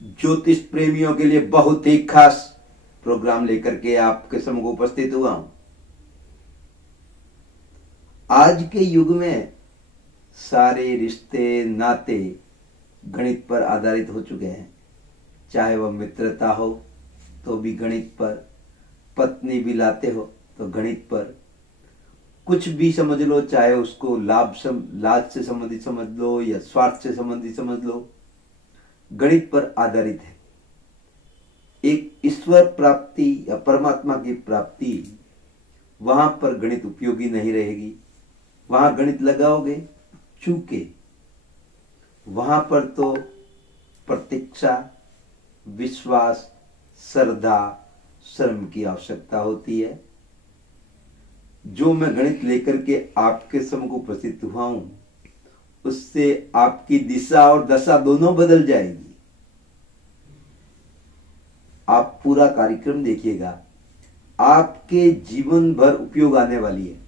ज्योतिष प्रेमियों के लिए बहुत ही खास प्रोग्राम लेकर के आपके सम्मुख उपस्थित हुआ हूं। आज के युग में सारे रिश्ते नाते गणित पर आधारित हो चुके हैं। चाहे वह मित्रता हो तो भी गणित पर, पत्नी भी लाते हो तो गणित पर, कुछ भी समझ लो, चाहे उसको लाज से संबंधित समझ लो या स्वार्थ से संबंधित समझ लो, गणित पर आधारित है। एक ईश्वर प्राप्ति या परमात्मा की प्राप्ति, वहां पर गणित उपयोगी नहीं रहेगी। वहां गणित लगाओगे चूके, वहां पर तो प्रतीक्षा, विश्वास, श्रद्धा, श्रम की आवश्यकता होती है। जो मैं गणित लेकर के आपके सम्मुख उपस्थित हुआ हूं, उससे आपकी दिशा और दशा दोनों बदल जाएगी। आप पूरा कार्यक्रम देखिएगा, आपके जीवन भर उपयोग आने वाली है।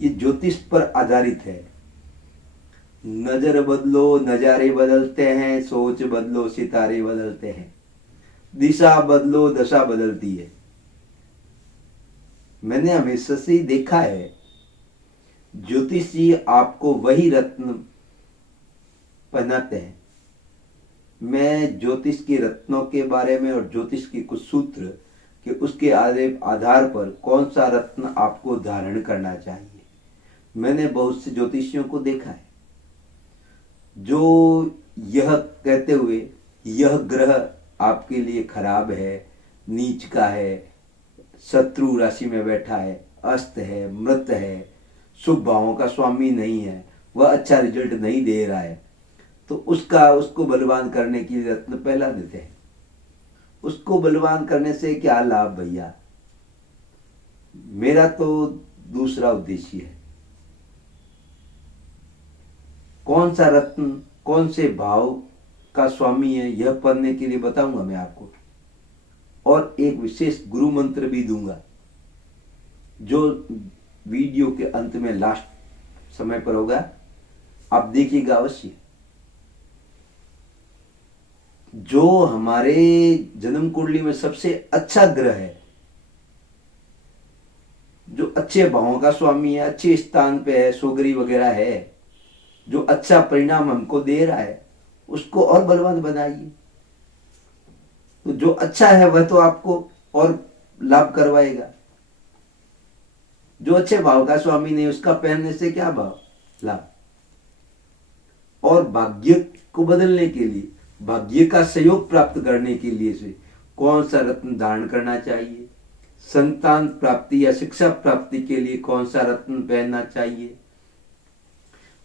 ये ज्योतिष पर आधारित है। नजर बदलो नजारे बदलते हैं, सोच बदलो सितारे बदलते हैं, दिशा बदलो दशा बदलती है। मैंने हमेशा से ही देखा है, ज्योतिष जी आपको वही रत्न पहनाते हैं। मैं ज्योतिष के रत्नों के बारे में और ज्योतिष के कुछ सूत्र कि उसके आधार पर कौन सा रत्न आपको धारण करना चाहिए, मैंने बहुत से ज्योतिषियों को देखा है जो यह कहते हुए यह ग्रह आपके लिए खराब है, नीच का है, शत्रु राशि में बैठा है, अस्त है, मृत है, शुभ भावों का स्वामी नहीं है, वह अच्छा रिजल्ट नहीं दे रहा है, तो उसको बलवान करने के लिए रत्न पहला देते हैं। उसको बलवान करने से क्या लाभ भैया? मेरा तो दूसरा उद्देश्य है। कौन सा रत्न कौन से भाव का स्वामी है, यह पढ़ने के लिए बताऊंगा मैं आपको, और एक विशेष गुरु मंत्र भी दूंगा जो वीडियो के अंत में लास्ट समय पर होगा। आप देखिएगा अवश्य। जो हमारे जन्म कुंडली में सबसे अच्छा ग्रह है, जो अच्छे भावों का स्वामी है, अच्छे स्थान पे है, सोगरी वगैरह है, जो अच्छा परिणाम हमको दे रहा है, उसको और बलवान बनाइए। तो जो अच्छा है वह तो आपको और लाभ करवाएगा। जो अच्छे भाव का स्वामी नहीं, उसका पहनने से क्या भाव लाभ? और भाग्य को बदलने के लिए, भाग्य का सहयोग प्राप्त करने के लिए से कौन सा रत्न धारण करना चाहिए, संतान प्राप्ति या शिक्षा प्राप्ति के लिए कौन सा रत्न पहनना चाहिए,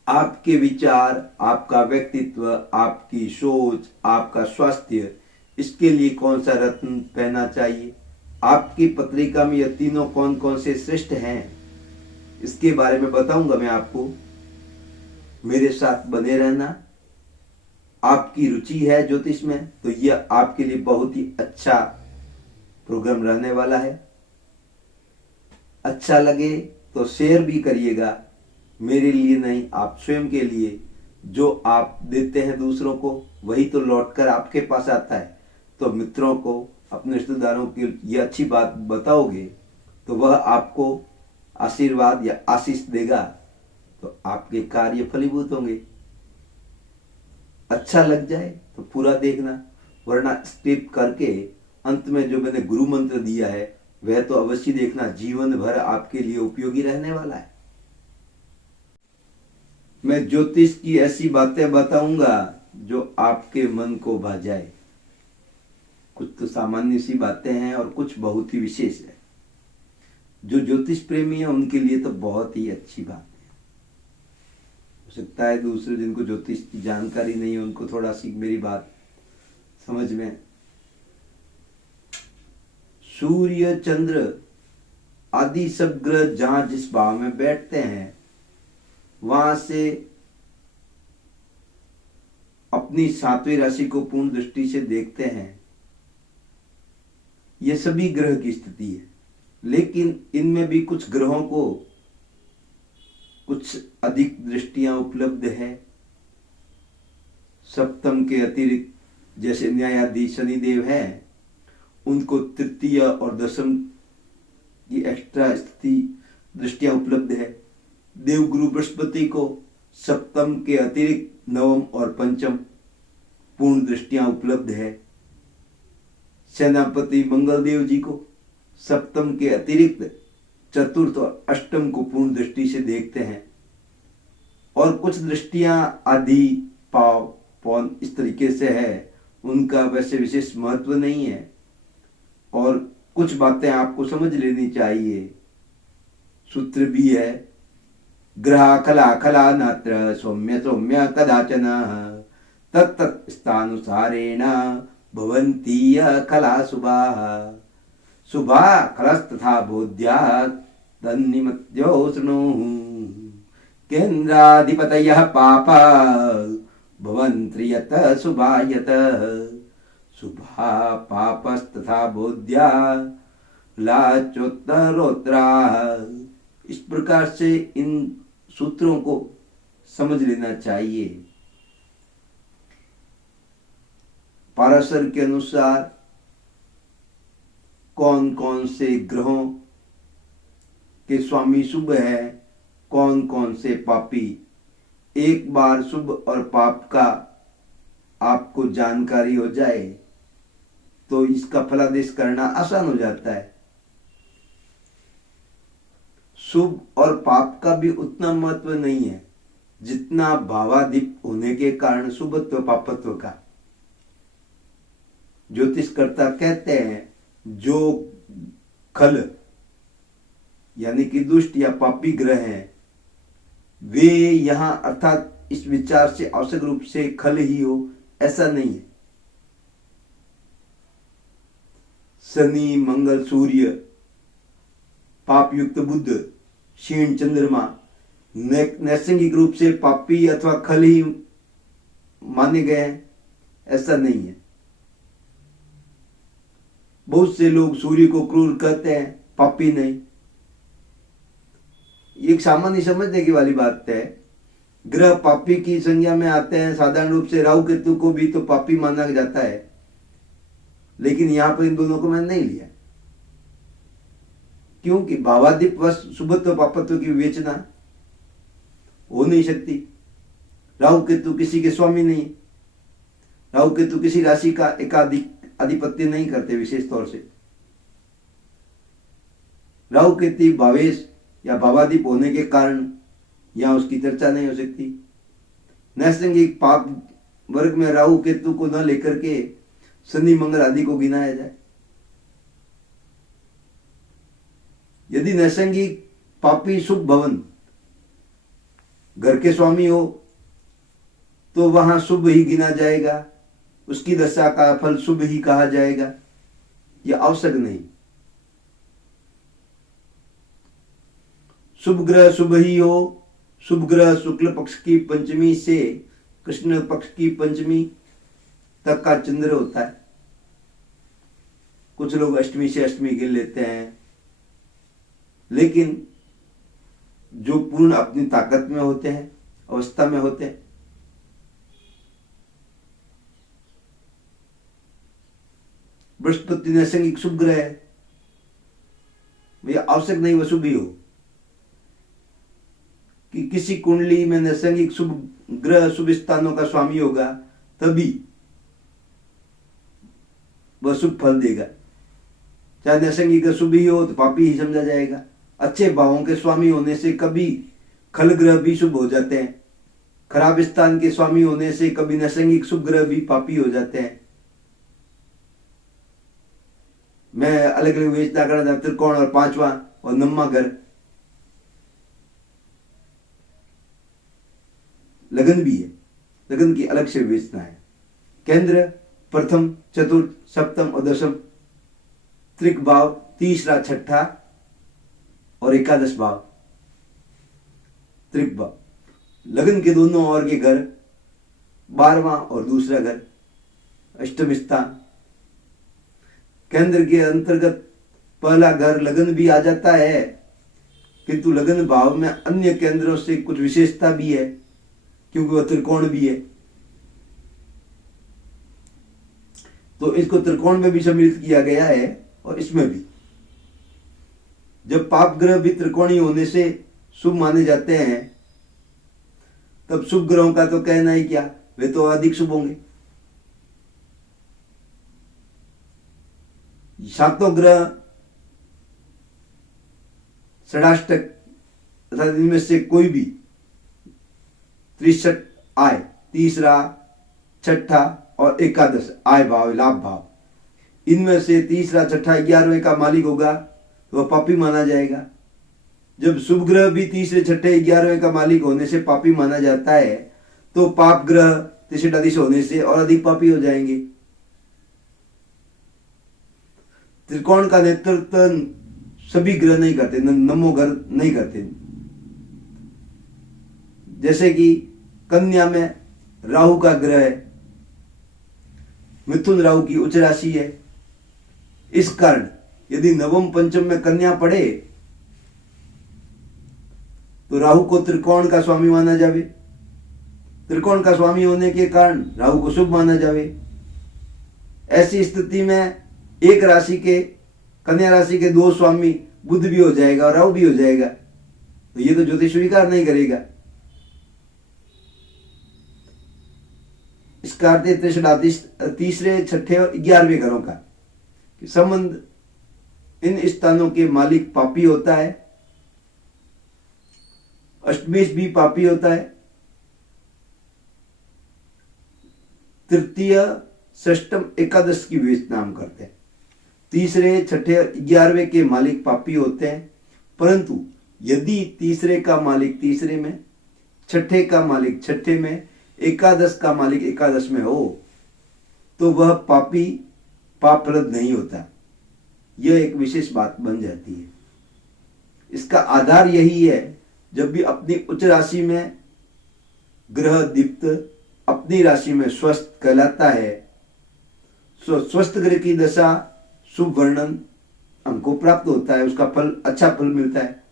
आपके विचार, आपका व्यक्तित्व, आपकी सोच, आपका स्वास्थ्य, इसके लिए कौन सा रत्न पहनना चाहिए, आपकी पत्रिका में यह तीनों कौन कौन से श्रेष्ठ हैं, इसके बारे में बताऊंगा मैं आपको। मेरे साथ बने रहना। आपकी रुचि है ज्योतिष में तो यह आपके लिए बहुत ही अच्छा प्रोग्राम रहने वाला है। अच्छा लगे तो शेयर भी करिएगा, मेरे लिए नहीं, आप स्वयं के लिए। जो आप देते हैं दूसरों को, वही तो लौटकर आपके पास आता है। तो मित्रों को, अपने रिश्तेदारों की ये अच्छी बात बताओगे तो वह आपको आशीर्वाद या आशीष देगा, तो आपके कार्य फलीभूत होंगे। अच्छा लग जाए तो पूरा देखना, वरना स्किप करके अंत में जो मैंने गुरु मंत्र दिया है वह तो अवश्य देखना, जीवन भर आपके लिए उपयोगी रहने वाला है। मैं ज्योतिष की ऐसी बातें बताऊंगा जो आपके मन को भा जाए। कुछ तो सामान्य सी बातें हैं और कुछ बहुत ही विशेष है। जो ज्योतिष प्रेमी है उनके लिए तो बहुत ही अच्छी बात है। हो सकता है दूसरे जिनको ज्योतिष की जानकारी नहीं है उनको थोड़ा सी मेरी बात समझ में। सूर्य, चंद्र आदि सब ग्रह जहां जिस भाव में बैठते हैं, वहां से अपनी सातवीं राशि को पूर्ण दृष्टि से देखते हैं। ये सभी ग्रह की स्थिति है, लेकिन इनमें भी कुछ ग्रहों को कुछ अधिक दृष्टियां उपलब्ध है। सप्तम के अतिरिक्त जैसे न्यायाधीश शनिदेव हैं, उनको तृतीय और दशम की एक्स्ट्रा स्थिति दृष्टियां उपलब्ध है। देवगुरु बृहस्पति को सप्तम के अतिरिक्त नवम और पंचम पूर्ण दृष्टियां उपलब्ध है। सेनापति मंगल देव जी को सप्तम के अतिरिक्त चतुर्थ और अष्टम को पूर्ण दृष्टि से देखते हैं। और कुछ दृष्टियां आदि, पाव, पौन इस तरीके से है, उनका वैसे विशेष महत्व नहीं है। और कुछ बातें आपको समझ लेनी चाहिए। सूत्र भी है, ग्रह खला खला नात्र सौम्य सौम्य कदाचन तत्त स्थानुसारेण भवन्ति खला शुभा शुभा खलस्तथा बोध्या तन्निमत्यो शृणु केन्द्राधिपतयः पापा भवन्ति यत शुभा यत शुभा पापस्तथा बोध्या लाचोत्तरोत्तरा। इस प्रकार से इन सूत्रों को समझ लेना चाहिए। पाराशर के अनुसार कौन कौन से ग्रहों के स्वामी शुभ है, कौन कौन से पापी, एक बार शुभ और पाप का आपको जानकारी हो जाए तो इसका फलादेश करना आसान हो जाता है। शुभ और पाप का भी उतना महत्व नहीं है जितना भावादीप होने के कारण शुभत्व पापत्व का। ज्योतिषकर्ता कहते हैं जो खल यानी कि दुष्ट या पापी ग्रह हैं वे यहां, अर्थात इस विचार से आवश्यक रूप से खल ही हो ऐसा नहीं है। शनि, मंगल, सूर्य, पाप युक्त बुध, क्षीण चंद्रमा नैसर्गिक रूप से पापी अथवा खल ही माने गए हैं ऐसा नहीं है। बहुत से लोग सूर्य को क्रूर कहते हैं, पापी नहीं। एक सामान्य समझने की वाली बात है। ग्रह पापी की संज्ञा में आते हैं। साधारण रूप से राहु केतु को भी तो पापी माना जाता है, लेकिन यहां पर इन दोनों को मैंने नहीं लिया क्योंकि भावादीप वश शुभत्व पापत्व की विवेचना हो नहीं सकती। राहु केतु किसी के स्वामी नहीं, राहु केतु किसी राशि का एकाधिक आधिपत्य नहीं करते। विशेष तौर से राहु केतु भावेश या भावादीप होने के कारण यहां उसकी चर्चा नहीं हो सकती। नैसर्गिक पाप वर्ग में राहु केतु को न लेकर के शनि मंगल आदि को गिनाया जाए। यदि नैसर्गिक पापी शुभ भवन घर के स्वामी हो तो वहां शुभ ही गिना जाएगा, उसकी दशा का फल शुभ ही कहा जाएगा। यह आवश्यक नहीं। शुभ ग्रह शुभ ही हो। शुभ ग्रह शुक्ल पक्ष की पंचमी से कृष्ण पक्ष की पंचमी तक का चंद्र होता है। कुछ लोग अष्टमी से अष्टमी गिन लेते हैं, लेकिन जो पूर्ण अपनी ताकत में होते हैं, अवस्था में होते हैं, बृहस्पति नैसर्गिक शुभ ग्रह है, यह आवश्यक नहीं वह शुभ ही हो कि किसी कुंडली में नैसर्गिक शुभ ग्रह शुभ स्थानों का स्वामी होगा तभी वह शुभ फल देगा। चाहे नैसर्गिक शुभ ही हो तो पापी ही समझा जाएगा। अच्छे भावों के स्वामी होने से कभी खल ग्रह भी शुभ हो जाते हैं। खराब स्थान के स्वामी होने से कभी नैसर्गिक शुभ ग्रह भी पापी हो जाते हैं। मैं अलग अलग विवेचना करना, त्रिकोण और पांचवा और नम्मा घर, लगन भी है, लगन की अलग से विवेचना है। केंद्र प्रथम, चतुर्थ, सप्तम और दशम, त्रिक भाव, तीसरा, छठा और एकादश भाव, त्रिक भाव। लगन के दोनों ओर के घर, 12वां और दूसरा घर, अष्टम स्थान। केंद्र के अंतर्गत पहला घर लगन भी आ जाता है, किंतु लगन भाव में अन्य केंद्रों से कुछ विशेषता भी है क्योंकि वह त्रिकोण भी है। तो इसको त्रिकोण में भी सम्मिलित किया गया है और इसमें भी। जब पाप ग्रह भी त्रिकोणीय होने से शुभ माने जाते हैं, तब शुभ ग्रहों का तो कहना ही क्या, वे तो अधिक शुभ होंगे। सातों ग्रह षडाष्टक अर्थात इनमें से कोई भी त्रिशठ आय, तीसरा, छठा और एकादश आय भाव, लाभ भाव, इनमें से तीसरा, छठा, 11वें का मालिक होगा तो वह पापी माना जाएगा। जब शुभ ग्रह भी तीसरे, छठे, 11वें का मालिक होने से पापी माना जाता है, तो पाप ग्रह त्रिशठाधीश होने से और अधिक पापी हो जाएंगे। त्रिकोण का नेतृत्व सभी ग्रह नहीं करते, नवमो ग्रह नहीं करते। जैसे कि कन्या में राहु का ग्रह है, मिथुन राहु की उच्च राशि है। इस कारण यदि नवम पंचम में कन्या पड़े तो राहु को त्रिकोण का स्वामी माना जावे। त्रिकोण का स्वामी होने के कारण राहु को शुभ माना जावे। ऐसी स्थिति में एक राशि के, कन्या राशि के 2 स्वामी बुध भी हो जाएगा और राहु भी हो जाएगा, तो ये तो ज्योतिष स्वीकार नहीं करेगा। इसका अर्थ त्रिशठाधीश तीसरे, छठे और 11वें घरों का संबंध, इन स्थानों के मालिक पापी होता है। अष्टमेश भी पापी होता है। तृतीय, षष्टम, एकादश की वे नाम करते हैं। तीसरे, छठे और 11वें के मालिक पापी होते हैं, परंतु यदि तीसरे का मालिक तीसरे में, छठे का मालिक छठे में, एकादश का मालिक एकादश में हो तो वह पापी पापप्रद नहीं होता। यह एक विशेष बात बन जाती है। इसका आधार यही है, जब भी अपनी उच्च राशि में ग्रह दीप्त अपनी राशि में स्वस्थ कहलाता है, स्वस्थ ग्रह की दशा शुभ वर्णन हमको प्राप्त होता है, उसका फल, अच्छा फल मिलता है।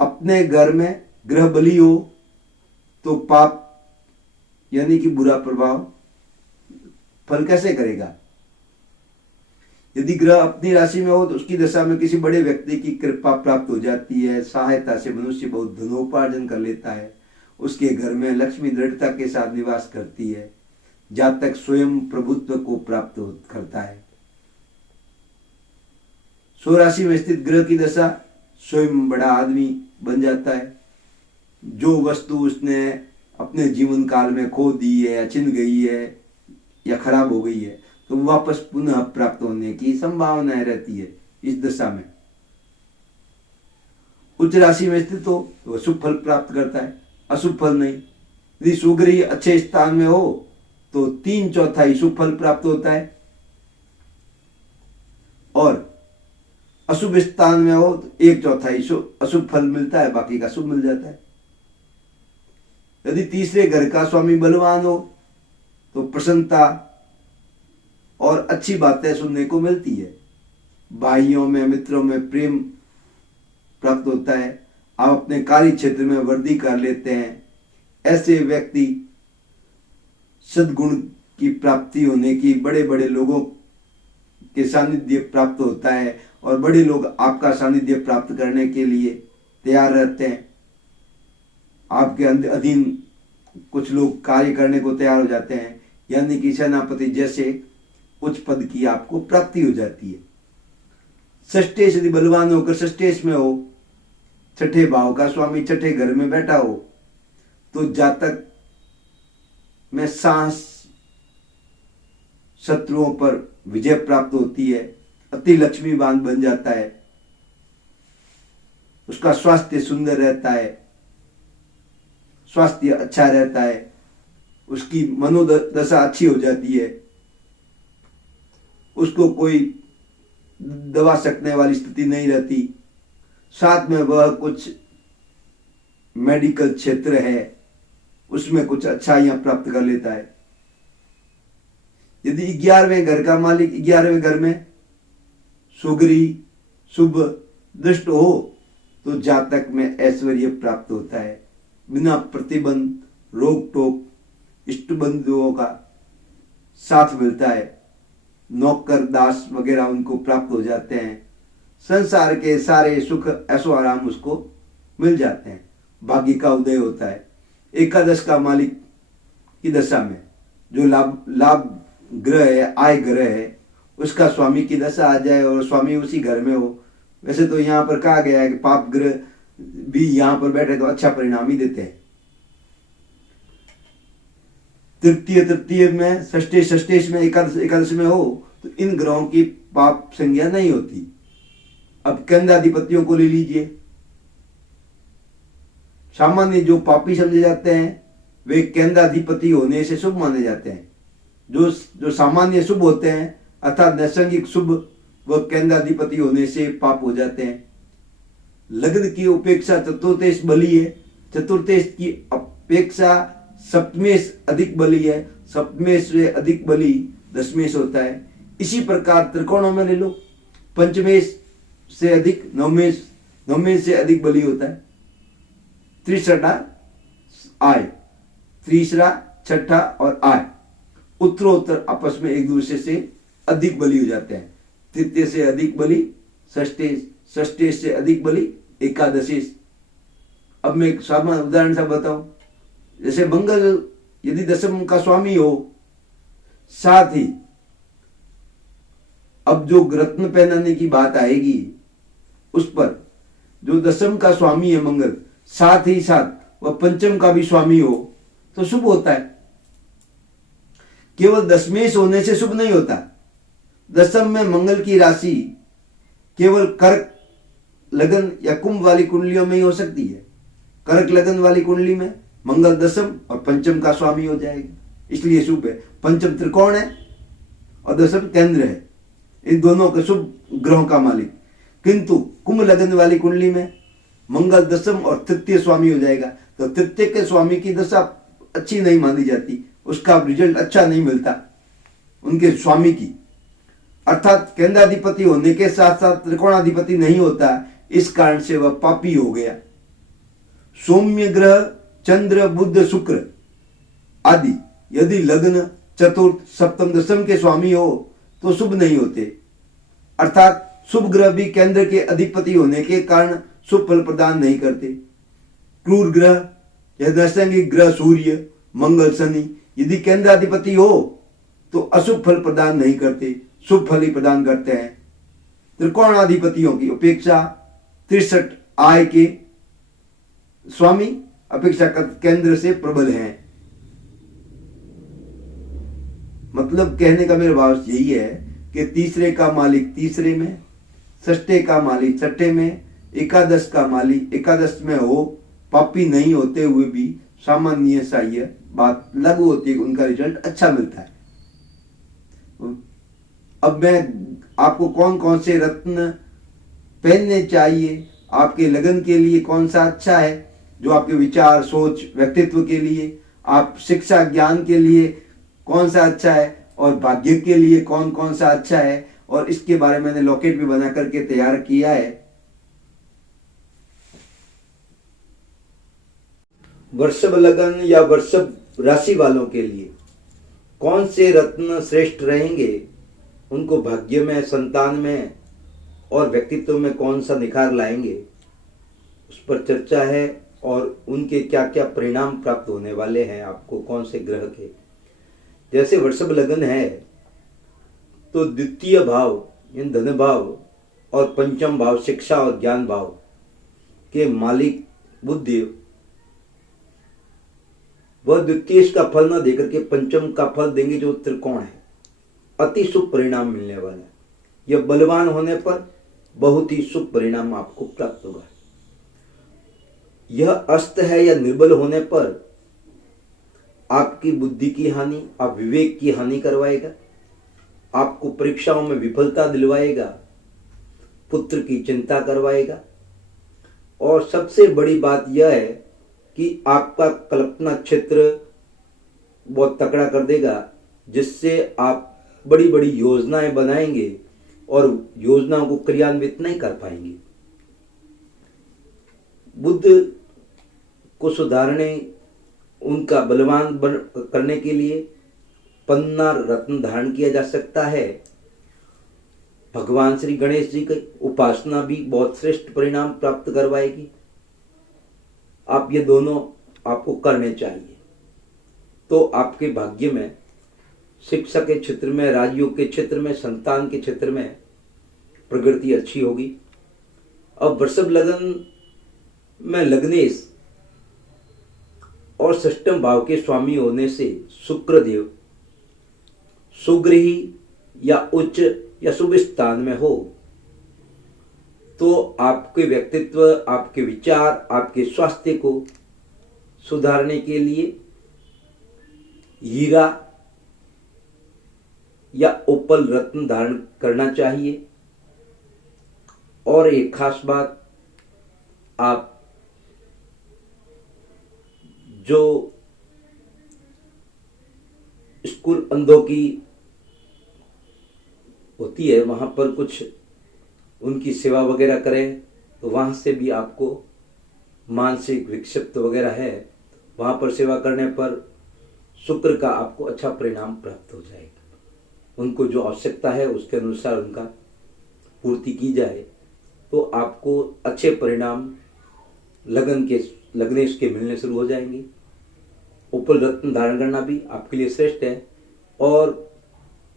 अपने घर में ग्रह बली हो तो पाप यानी कि बुरा प्रभाव फल कैसे करेगा। यदि ग्रह अपनी राशि में हो तो उसकी दशा में किसी बड़े व्यक्ति की कृपा प्राप्त हो जाती है, सहायता से मनुष्य बहुत धनोपार्जन कर लेता है, उसके घर में लक्ष्मी दृढ़ता के साथ निवास करती है, जातक स्वयं प्रभुत्व को प्राप्त करता है। स्वराशि में स्थित ग्रह की दशा स्वयं बड़ा आदमी बन जाता है। जो वस्तु उसने अपने जीवन काल में खो दी है या छिन गई है या खराब हो गई है, तो वापस पुनः प्राप्त होने की संभावना रहती है इस दशा में। उच्च राशि में स्थित हो तो वह शुभ फल प्राप्त करता है, अशुभ फल नहीं। यदि सुग्रही अच्छे स्थान में हो तो 3/4 शुभ फल प्राप्त होता है, और अशुभ स्थान में हो तो 1/4 अशुभ फल मिलता है, बाकी का शुभ मिल जाता है। यदि तीसरे घर का स्वामी बलवान हो तो प्रसन्नता और अच्छी बातें सुनने को मिलती है। भाइयों में, मित्रों में प्रेम प्राप्त होता है। आप अपने कार्य क्षेत्र में वृद्धि कर लेते हैं। ऐसे व्यक्ति सद्गुण की प्राप्ति होने की, बड़े बड़े लोगों के सानिध्य प्राप्त होता है, और बड़े लोग आपका सानिध्य प्राप्त करने के लिए तैयार रहते हैं। आपके अधीन कुछ लोग कार्य करने को तैयार हो जाते हैं, यानी कि सेनापति जैसे उच्च पद की आपको प्राप्ति हो जाती है। षष्ठेश यदि बलवान होकर षष्ठेश में हो, छठे भाव का स्वामी छठे घर में बैठा हो, तो जातक में साहस, शत्रुओं पर विजय प्राप्त होती है, अति लक्ष्मीवान बन जाता है, उसका स्वास्थ्य सुंदर रहता है, स्वास्थ्य अच्छा रहता है, उसकी मनोदशा अच्छी हो जाती है, उसको कोई दबा सकने वाली स्थिति नहीं रहती। साथ में वह कुछ मेडिकल क्षेत्र है उसमें कुछ अच्छाइयां प्राप्त कर लेता है। यदि 11वें घर का मालिक 11वें घर में सुग्री शुभ दृष्ट हो तो जातक में ऐश्वर्य प्राप्त होता है, बिना प्रतिबंध, रोक टोक, इष्ट बंधुओं का साथ मिलता है, नौकर दास वगैरह उनको प्राप्त हो जाते हैं, संसार के सारे सुख ऐसो आराम उसको मिल जाते हैं, भाग्य का उदय होता है। एकादश का मालिक की दशा में जो लाभ लाभ ग्रह है, आय ग्रह है, उसका स्वामी की दशा आ जाए और स्वामी उसी घर में हो। वैसे तो यहाँ पर कहा गया है कि पाप ग्रह भी यहाँ पर बैठे तो अच्छा परिणाम ही देते हैं। तृतीय में, षष्टेश में, एकादश में हो तो इन ग्रहों की पाप संज्ञा नहीं होती। अब केंद्राधिपतियों को ले लीजिए। सामान्य जो पापी समझे जाते हैं वे केंद्राधिपति होने से शुभ माने जाते हैं। जो सामान्य शुभ होते हैं अर्थात नैसर्गिक शुभ, वह केंद्राधिपति होने से पाप हो जाते हैं। लग्न की उपेक्षा चतुर्थेश बली है, चतुर्थेश की अपेक्षा सप्तमेश अधिक बली है, सप्तमेश से अधिक बली दशमेश होता है। इसी प्रकार त्रिकोणों में ले लो, पंचमेश से अधिक नवमेश, नवमेश से अधिक बली होता है। त्रिछठा आय, तीसरा छठा और आय उत्तरोत्तर आपस में एक दूसरे से अधिक बली हो जाते हैं। तृतीय से अधिक बली षष्टेश, षष्टेश से अधिक बली एकादशेश। अब मैं एक सामान्य उदाहरण सा बताऊं, जैसे मंगल यदि दशम का स्वामी हो, साथ ही अब जो रत्न पहनाने की बात आएगी उस पर जो दशम का स्वामी है मंगल, साथ ही साथ वह पंचम का भी स्वामी हो तो शुभ होता है। केवल दशमेश होने से शुभ नहीं होता। दशम में मंगल की राशि केवल कर्क लगन या कुंभ वाली कुंडलियों में ही हो सकती है। कर्क लगन वाली कुंडली में मंगल दशम और पंचम का स्वामी हो जाएगा, इसलिए शुभ है। पंचम त्रिकोण है और दशम केंद्र है, इन दोनों के शुभ ग्रहों का मालिक। किंतु कुंभ लगन वाली कुंडली में मंगल दशम और तृतीय स्वामी हो जाएगा, तो तृतीय के स्वामी की दशा अच्छी नहीं मानी जाती, उसका रिजल्ट अच्छा नहीं मिलता उनके स्वामी की। अर्थात केंद्राधिपति होने के साथ साथ त्रिकोणाधिपति नहीं होता, इस कारण से वह पापी हो गया। सौम्य ग्रह चंद्र बुध शुक्र आदि यदि लग्न चतुर्थ सप्तम दशम के स्वामी हो तो शुभ नहीं होते। अर्थात शुभ ग्रह भी केंद्र के अधिपति होने के कारण शुभ फल प्रदान नहीं करते। क्रूर ग्रह या नैसर्गिक ग्रह सूर्य मंगल शनि यदि केंद्राधिपति हो तो अशुभ फल प्रदान नहीं करते, शुभ फल ही प्रदान करते हैं। त्रिकोणाधिपतियों की उपेक्षा 63 आय के स्वामी अपेक्षाकृत केंद्र से प्रबल हैं। मतलब कहने का मेरा भाव यही है कि तीसरे का मालिक तीसरे में, षष्ठे का मालिक छठे में, एकादश का मालिक एकादश में हो, पापी नहीं होते हुए भी सामान्य सा यह बात लागू होती है, उनका रिजल्ट अच्छा मिलता है। अब मैं आपको कौन कौन से रत्न पहनने चाहिए, आपके लगन के लिए कौन सा अच्छा है, जो आपके विचार सोच व्यक्तित्व के लिए, आप शिक्षा ज्ञान के लिए कौन सा अच्छा है और भाग्य के लिए कौन कौन सा अच्छा है, और इसके बारे में मैंने लॉकेट भी बना करके तैयार किया है। वृषभ लगन या वृषभ राशि वालों के लिए कौन से रत्न श्रेष्ठ रहेंगे, उनको भाग्य में, संतान में और व्यक्तित्व में कौन सा निखार लाएंगे, उस पर चर्चा है। और उनके क्या क्या परिणाम प्राप्त होने वाले हैं आपको, कौन से ग्रह के। जैसे वृषभ लगन है तो द्वितीय भाव यानी धन भाव और पंचम भाव शिक्षा और ज्ञान भाव के मालिक बुधदेव, वह द्वितीय का फल न देकर के पंचम का फल देंगे जो त्रिकोण है। अति शुभ परिणाम मिलने वाला है। यह बलवान होने पर बहुत ही शुभ परिणाम आपको प्राप्त होगा। यह अस्त है या निर्बल होने पर आपकी बुद्धि की हानि, आप विवेक की हानि करवाएगा, आपको परीक्षाओं में विफलता दिलवाएगा, पुत्र की चिंता करवाएगा। और सबसे बड़ी बात यह है कि आपका कल्पना क्षेत्र बहुत तकड़ा कर देगा, जिससे आप बड़ी बड़ी योजनाएं बनाएंगे और योजनाओं को क्रियान्वित नहीं कर पाएंगे। बुद्ध को सुधारने, उनका बलवान करने के लिए पन्ना रत्न धारण किया जा सकता है। भगवान श्री गणेश जी की उपासना भी बहुत श्रेष्ठ परिणाम प्राप्त करवाएगी। आप ये दोनों आपको करने चाहिए, तो आपके भाग्य में शिक्षा के क्षेत्र में, राजयोग के क्षेत्र में, संतान के क्षेत्र में प्रगति अच्छी होगी। अब वृषभ लगन में लग्नेश और षष्ठम भाव के स्वामी होने से शुक्रदेव सुगृही या उच्च या शुभ स्थान में हो तो आपके व्यक्तित्व, आपके विचार, आपके स्वास्थ्य को सुधारने के लिए हीरा या ओपल रत्न धारण करना चाहिए। और एक खास बात, आप जो स्कूल अंधों की होती है वहां पर कुछ उनकी सेवा वगैरह करें तो वहां से भी आपको मानसिक विक्षिप्त वगैरह है, वहां पर सेवा करने पर शुक्र का आपको अच्छा परिणाम प्राप्त हो जाएगा। उनको जो आवश्यकता है उसके अनुसार उनका पूर्ति की जाए तो आपको अच्छे परिणाम लगनेश के मिलने शुरू हो जाएंगे। उपल रत्न धारण करना भी आपके लिए श्रेष्ठ है। और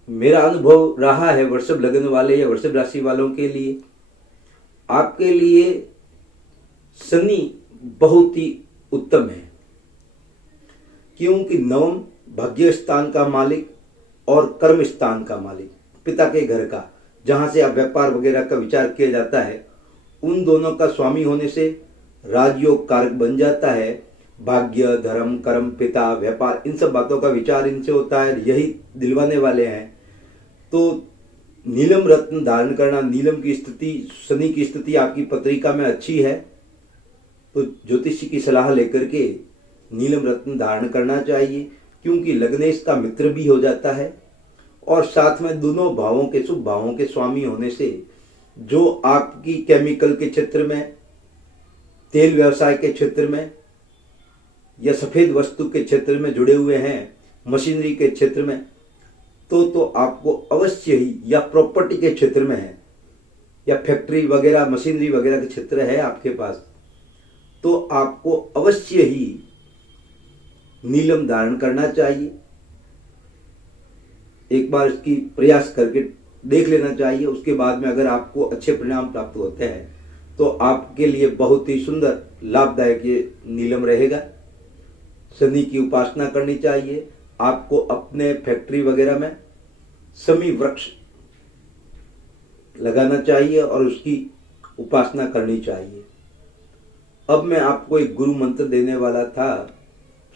मेरा अनुभव रहा है वृषभ लगन वाले या वृषभ राशि वालों के लिए, आपके लिए शनि बहुत ही उत्तम है, क्योंकि नवम भाग्य स्थान का मालिक और कर्म स्थान का मालिक, पिता के घर का, जहां से आप व्यापार वगैरह का विचार किया जाता है, उन दोनों का स्वामी होने से राजयोग कारक बन जाता है। भाग्य, धर्म, कर्म, पिता, व्यापार, इन सब बातों का विचार इनसे होता है, यही दिलवाने वाले हैं। तो नीलम रत्न धारण करना, नीलम की स्थिति, शनि की स्थिति आपकी पत्रिका में अच्छी है तो ज्योतिषी की सलाह लेकर के नीलम रत्न धारण करना चाहिए, क्योंकि लग्नेश का मित्र भी हो जाता है और साथ में दोनों भावों के, शुभ भावों के स्वामी होने से जो आपकी केमिकल के क्षेत्र में, तेल व्यवसाय के क्षेत्र में या सफेद वस्तु के क्षेत्र में जुड़े हुए हैं, मशीनरी के क्षेत्र में, तो आपको अवश्य ही, या प्रॉपर्टी के क्षेत्र में है या फैक्ट्री वगैरह, मशीनरी वगैरह के क्षेत्र है आपके पास, तो आपको अवश्य ही नीलम धारण करना चाहिए। एक बार इसकी प्रयास करके देख लेना चाहिए। उसके बाद में अगर आपको अच्छे परिणाम प्राप्त होते हैं तो आपके लिए बहुत ही सुंदर लाभदायक ये नीलम रहेगा। शनि की उपासना करनी चाहिए। आपको अपने फैक्ट्री वगैरह में शमी वृक्ष लगाना चाहिए और उसकी उपासना करनी चाहिए। अब मैं आपको एक गुरु मंत्र देने वाला था,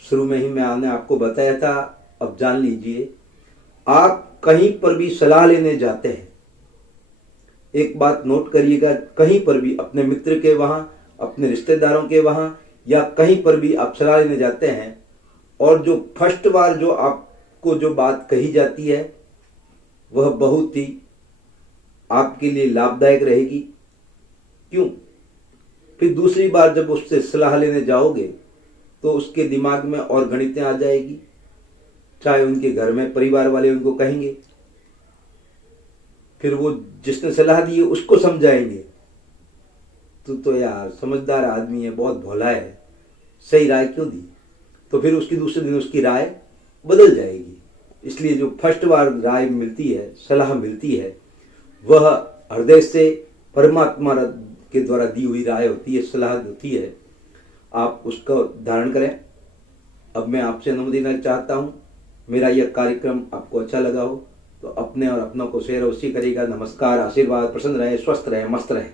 शुरू में ही मैंने आपको बताया था, अब जान लीजिए। आप कहीं पर भी सलाह लेने जाते हैं, एक बात नोट करिएगा, कहीं पर भी अपने मित्र के वहां, अपने रिश्तेदारों के वहां या कहीं पर भी आप सलाह लेने जाते हैं और जो फर्स्ट बार जो आपको जो बात कही जाती है वह बहुत ही आपके लिए लाभदायक रहेगी। क्यों? फिर दूसरी बार जब उससे सलाह लेने जाओगे तो उसके दिमाग में और गणितें आ जाएगी, चाहे उनके घर में परिवार वाले उनको कहेंगे, फिर वो जिसने सलाह दी है उसको समझाएंगे, तो यार समझदार आदमी है, बहुत भोला है, सही राय क्यों दी, तो फिर उसकी दूसरे दिन उसकी राय बदल जाएगी। इसलिए जो फर्स्ट बार राय मिलती है, सलाह मिलती है, वह हृदय से परमात्मा के द्वारा दी हुई राय होती है, सलाह होती है। आप उसका धारण करें। अब मैं आपसे अनुमति देना चाहता हूं, मेरा यह कार्यक्रम आपको अच्छा लगा हो तो अपने और अपनों को शेयर अवश्य करिएगा। नमस्कार, आशीर्वाद, प्रसन्न रहे, स्वस्थ रहे, मस्त रहे।